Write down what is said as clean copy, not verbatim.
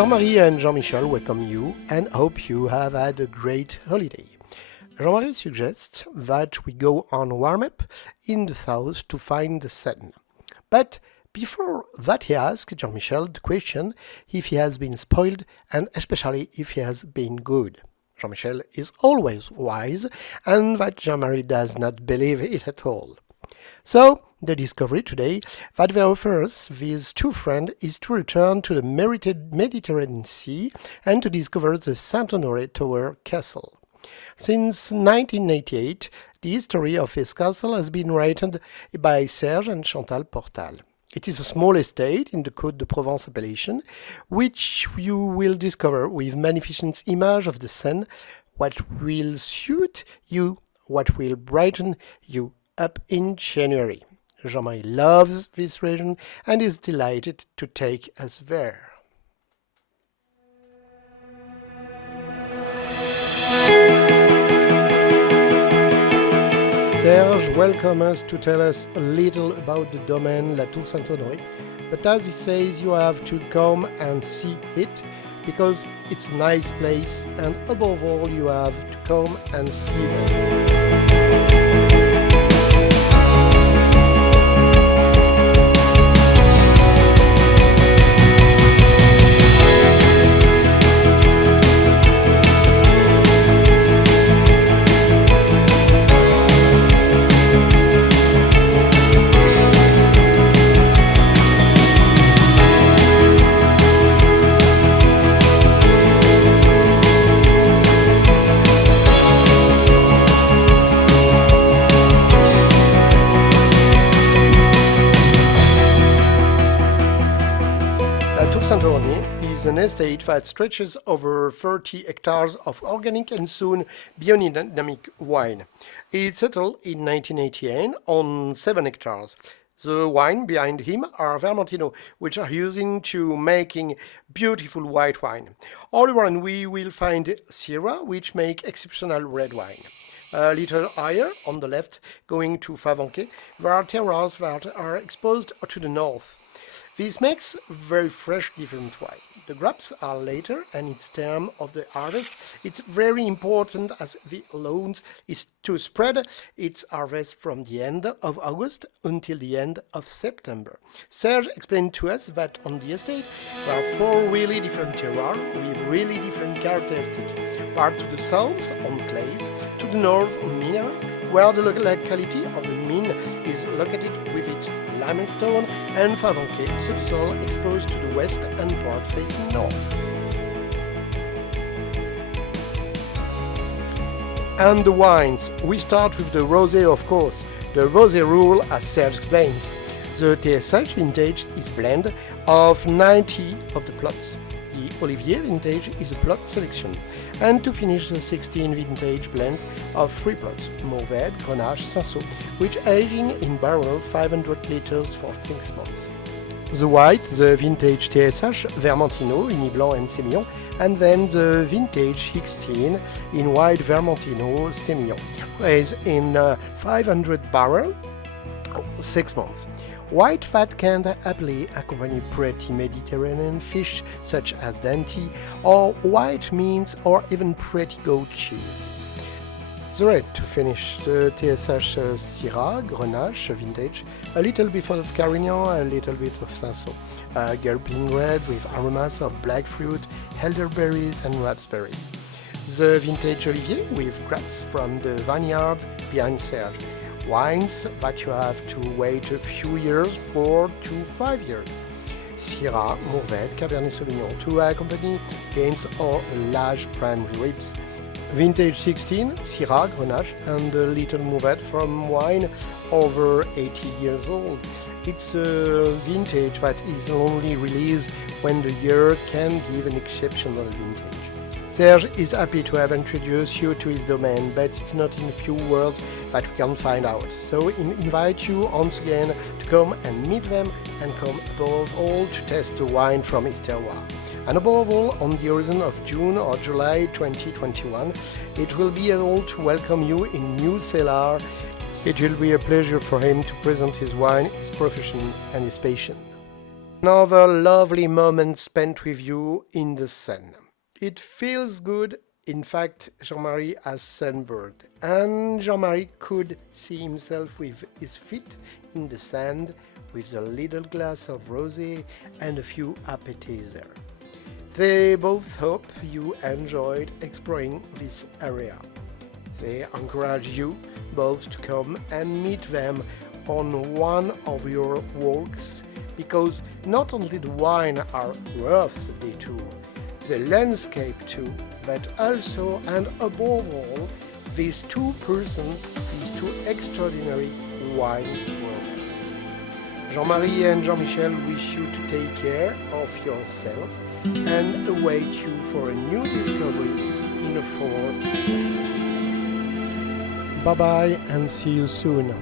Jean-Marie and Jean-Michel welcome you and hope you have had a great holiday. Jean-Marie suggests that we go on warm-up in the south to find the sun. But before that he asks Jean-Michel the question if he has been spoiled and especially if he has been good. Jean-Michel is always wise and that Jean-Marie does not believe it at all. So, the discovery today that they offer us these two friends is to return to the merited Mediterranean Sea and to discover the Saint-Honoré Tower Castle. Since 1988, the history of this castle has been written by Serge and Chantal Portal. It is a small estate in the Côte de Provence appellation, which you will discover with magnificent image of the sun, what will suit you, what will brighten you up in January. Jean-Marie loves this region and is delighted to take us there. Serge welcomes us to tell us a little about the domain La Tour SaintHonoré, but as he says, you have to come and see it because it's a nice place and above all you have to come and see it. Saint-Honoré is an estate that stretches over 30 hectares of organic and soon biodynamic wine. It settled in 1988 on 7 hectares. The wine behind him are Vermentino, which are using to making beautiful white wine. All around we will find Syrah, which make exceptional red wine. A little higher on the left, going to 5V, there are terroirs that are exposed to the north. This makes very fresh different wine. The grapes are later and it's time of the harvest. It's very important as the loans is to spread its harvest from the end of August until the end of September. Serge explained to us that on the estate there are 4 really different terroirs with really different characteristics. Part to the south on clays, to the north on mineral, where the locality of the mine is located with its limestone, and 5V subsoil exposed to the west and part facing north. And the wines. We start with the rosé, of course. The rosé rule, as Serge explains. The TSH vintage is blend of 90 of the plots. The Olivier vintage is a plot selection. And to finish the 16 vintage blend of 3 plots, Mourvèdre, Grenache, Cinsault, which aging in barrel 500 liters for 6 months. The white, the vintage TSH, Vermentino, Uni Blanc and Sémillon, and then the vintage 16 in white Vermentino, Sémillon, raised in 500 barrel, 6 months. White fat can happily accompany pretty Mediterranean fish such as denti, or white meats, or even pretty goat cheeses. The red to finish, the TSH Syrah, Grenache vintage, a little bit of Carignan, a little bit of Cinsault. Galloping red with aromas of black fruit, elderberries and raspberries. The vintage Olivier with grapes from the vineyard behind Serge. Wines that you have to wait a few years, 4 to 5 years. Syrah, Mourvèdre, Cabernet Sauvignon to accompany games or large prime ribs. Vintage 16, Syrah, Grenache and a little Mourvèdre from wine over 80 years old. It's a vintage that is only released when the year can give an exceptional vintage. Serge is happy to have introduced you to his domain, but it's not in a few words that we can find out. So we invite you once again to come and meet them and come above all to test the wine from his terroir. And above all, on the horizon of June or July 2021, it will be able to welcome you in new cellar. It will be a pleasure for him to present his wine, his profession and his passion. Another lovely moment spent with you in the sun. It feels good. In fact, Jean-Marie has sunburned, and Jean-Marie could see himself with his feet in the sand, with a little glass of rosé and a few appetizers. They both hope you enjoyed exploring this area. They encourage you both to come and meet them on one of your walks, because not only the wine are worth the detour, the landscape too, but also and above all, these two extraordinary wine brothers. Jean-Marie and Jean-Michel wish you to take care of yourselves and await you for a new discovery in a fall. Bye-bye and see you soon.